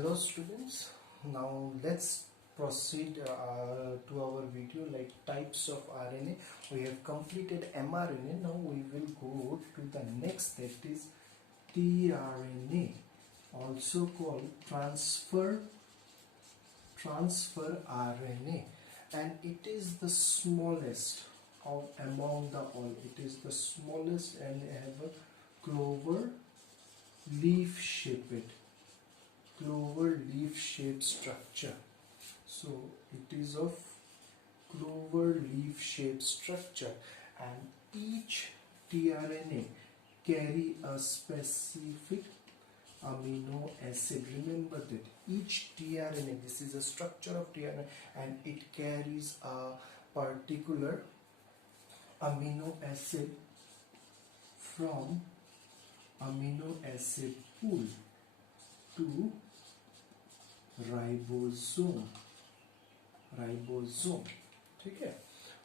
Hello students, now let's proceed to our video like types of RNA. We have completed mRNA. Now we will go to the next, that is t-RNA, also called transfer RNA, and it is the smallest of among the all. It is the smallest and have a clover leaf shaped structure. So it is of clover leaf shaped structure, and each tRNA carry a specific amino acid. Remember that each tRNA, this is a structure of tRNA, and it carries a particular amino acid from amino acid pool to ribosome. ठीक है,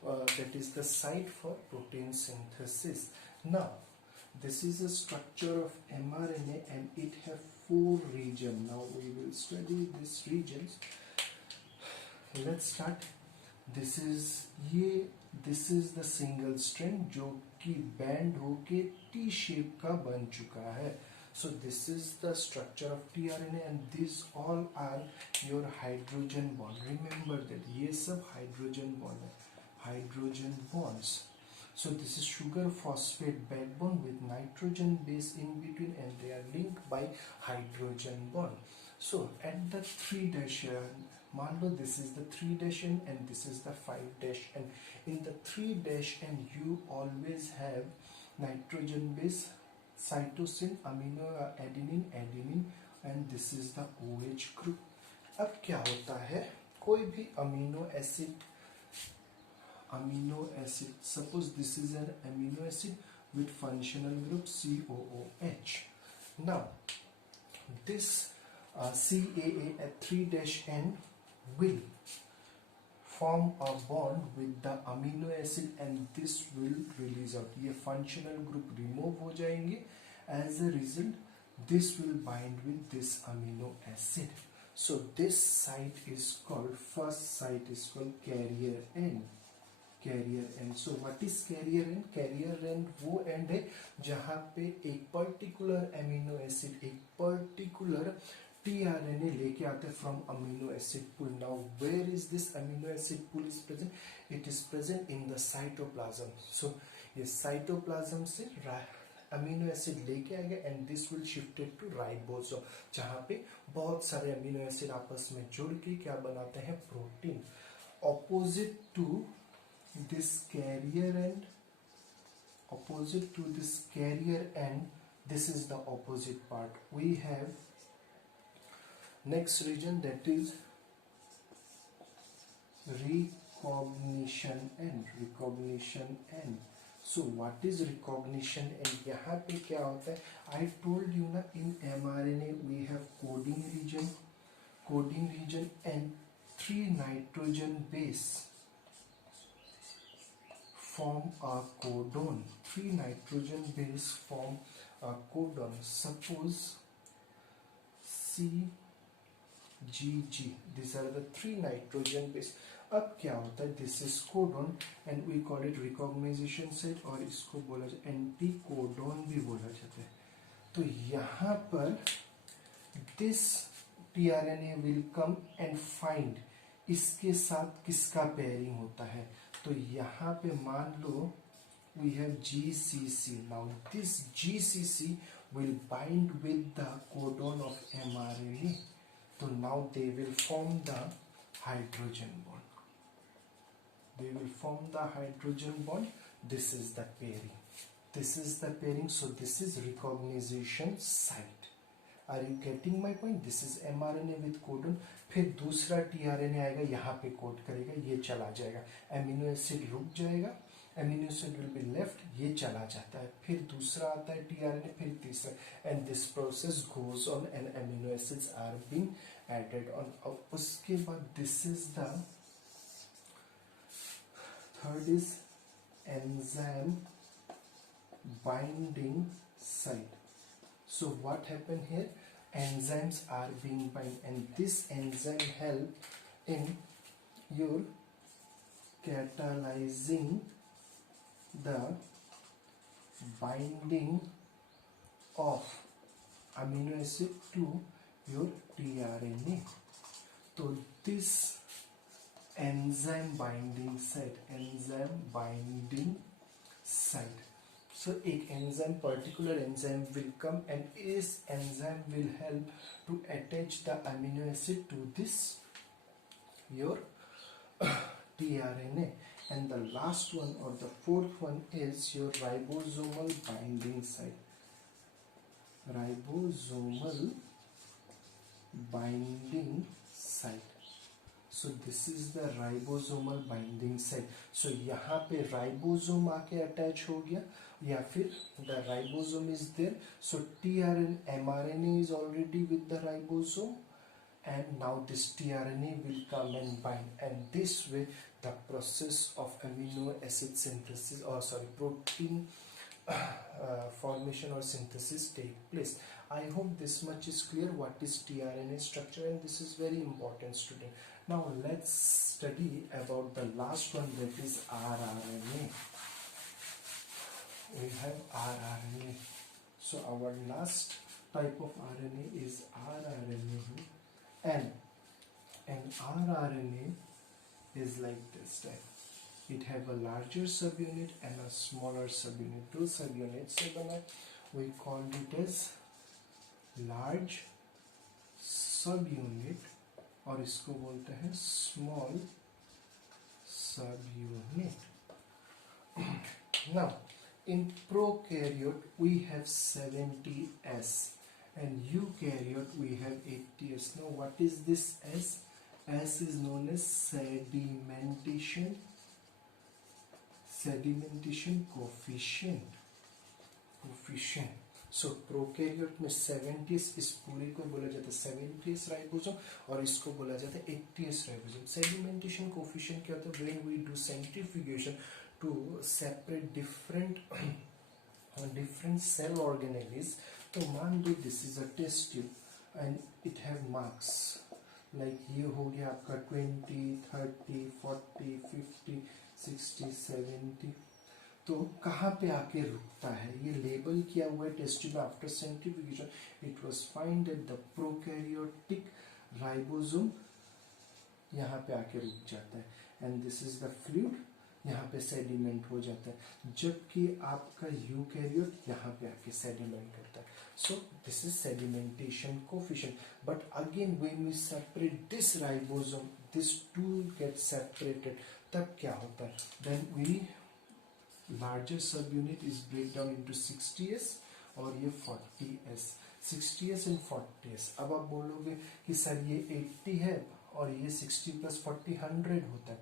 that is the site for protein synthesis. Now this is a structure of mRNA and it have 4 regions. Now we will study these regions. Let's start. This is the single strand जो कि band होके T shape का बन चुका है. So this is the structure of tRNA, and these all are your hydrogen bond. Remember that ये सब hydrogen bonds. So this is sugar phosphate backbone with nitrogen base in between, and they are linked by hydrogen bond. So at the 3' मान लो this is the 3' and this is the 5' and in the 3' and you always have nitrogen base, cytosine, amino adenine, and this is the OH group. अब क्या होता है, कोई भी amino acid, suppose this is an amino acid with functional group COOH. Now this CAA at 3' end will form a bond with the amino acid and this will release out. ये functional group remove हो जाएंगे. As a result, this will bind with this amino acid. So this site is called, first site is called carrier end. So what is carrier end? Carrier end वो end है जहाँ पे एक particular amino acid, एक particular tRNA लेके आते हैं from amino acid pool. Now where is this amino acid pool is present? It is present in the cytoplasm. So ये cytoplasm से amino acid लेके आएगा and this will shift it to ribosome, जहाँ पे बहुत सारे amino acid आपस में जुड़ के क्या बनाते हैं, protein. Opposite to this carrier end, this is the opposite part. We have next region, that is recognition end. So what is recognition end? यहाँ पे क्या होता है, I told you ना, in mRNA we have coding region and 3 nitrogen base form a codon. 3 nitrogen base form a codon. Suppose CGG, these are the 3 nitrogen base. अब क्या होता है, this is codon and we call it recognition site, और इसको बोला जाता है anti codon भी बोला जाता है. तो यहाँ पर this tRNA will come and find इसके साथ किसका पेयरिंग होता है. तो यहाँ पे मान लो we have GCC. Now this GCC will bind with the codon of mRNA. So now they will form the hydrogen bond. This is the pairing. So this is recognition site. Are you getting my point? This is mRNA with codon. फिर दूसरा tRNA आएगा, यहाँ पे code करेगा, ये चला जाएगा, amino acid रुक जाएगा, amino acid will be left, ये चला जाता है, फिर दूसरा आता है tRNA, फिर तीसरा, and this process goes on and amino acids are being added on. अब उसके बाद this is the third is enzyme binding site. So what happened here? enzymes are being bind, and this enzyme help in your catalyzing the binding of amino acid to your tRNA. So this enzyme binding site, so एक enzyme, particular enzyme will come, and this enzyme will help to attach the amino acid to this your tRNA. And the last one, or the fourth one, is your ribosomal binding site. Ribosomal binding site. So this is the ribosomal binding site. So यहाँ पे ribosome आके attach हो गया, या फिर the ribosome is there. So tRNA mRNA is already with the ribosome, and now this tRNA will come and bind, and this way the process of amino acid synthesis, or protein formation or synthesis take place. I hope this much is clear what is tRNA structure, and this is very important, student. Now let's study about the last one, that is rRNA. We have rRNA. So our last type of RNA is rRNA, and rRNA is like this type. It have a larger subunit and a smaller subunit. Two subunits से बना, we call it as large subunit, और इसको बोलते हैं small subunit. Now in prokaryote we have 70S, and eukaryote we have 80S. Now what is this S? S is known as sedimentation coefficient. So prokaryote में 70S, इस पूरे को बोला जाता है 70S राइबोसोम, और इसको बोला जाता है 80S राइबोसोम. Sedimentation coefficient क्या होता है? When we do centrifugation to separate different cell organelles, तो मान लो this is a test tube and it have marks, like ये हो गया आपका 20, 30, 40, 50, 60, 70. तो कहाँ पे आके रुकता है? ये लेबल किया हुआ है test tube. After centrifugation it was find that the prokaryotic ribosome यहाँ पे आके रुक जाता है, and this is the fluid, यहाँ पे सेडिमेंट हो जाता है, जबकि आपका यूकैरियोट यहाँ पे आके सेडिमेंट करता है. So this is sedimentation coefficient. But again when we separate this ribosome, this to get separated, तब क्या होता है? Then we larger subunit is break down into 60S और ये 40S. 60S and 40S. अब आप बोलोगे कि सर ये 80 है और ये 60 plus 40 100 होता है.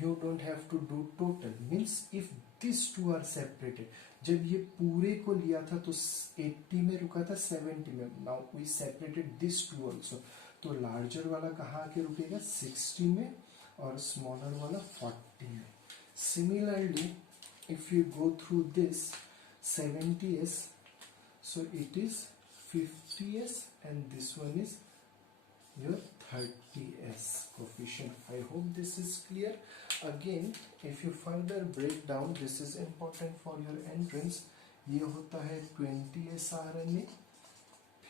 You don't have to do total. Means if these two are separated. जब ये पूरे को लिया था तो 80 में रुका था, 70 में. Now we separated these two also. तो larger वाला कहाँ आके रुकेगा? 60 में, और smaller वाला 40 में. Similarly, if you go through this 70S, so it is 50S, and this one is your 30S coefficient. I hope this is clear. Again, if you further break down, this is important for your entrance. ये होता है 20S RNA.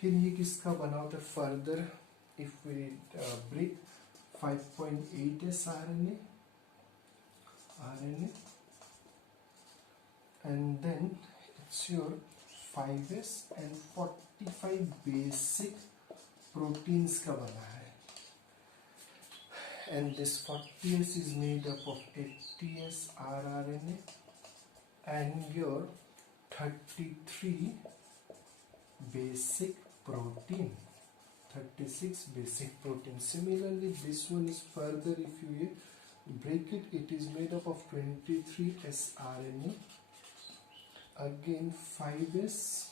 फिर ये किसका बना होता है? Further, if we break 5.8S RNA, and then it's your 5S and 45 basic proteins का बना है, and this 40S is made up of 80S rRNA and your 33 basic protein, 36 basic protein. Similarly, this one is further, if you break it, it is made up of 23S RNA, again 5S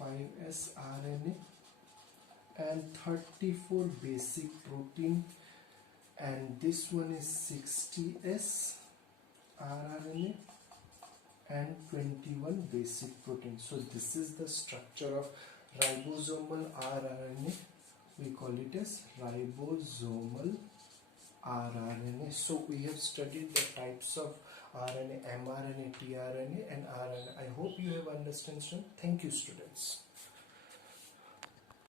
RNA and 34 basic protein, and this one is 60S rRNA and 21 basic protein. So this is the structure of ribosomal rRNA. We call it as ribosomal rRNA. So we have studied the types of RNA, mRNA, tRNA and RNA. I hope you have understood. Thank you, students.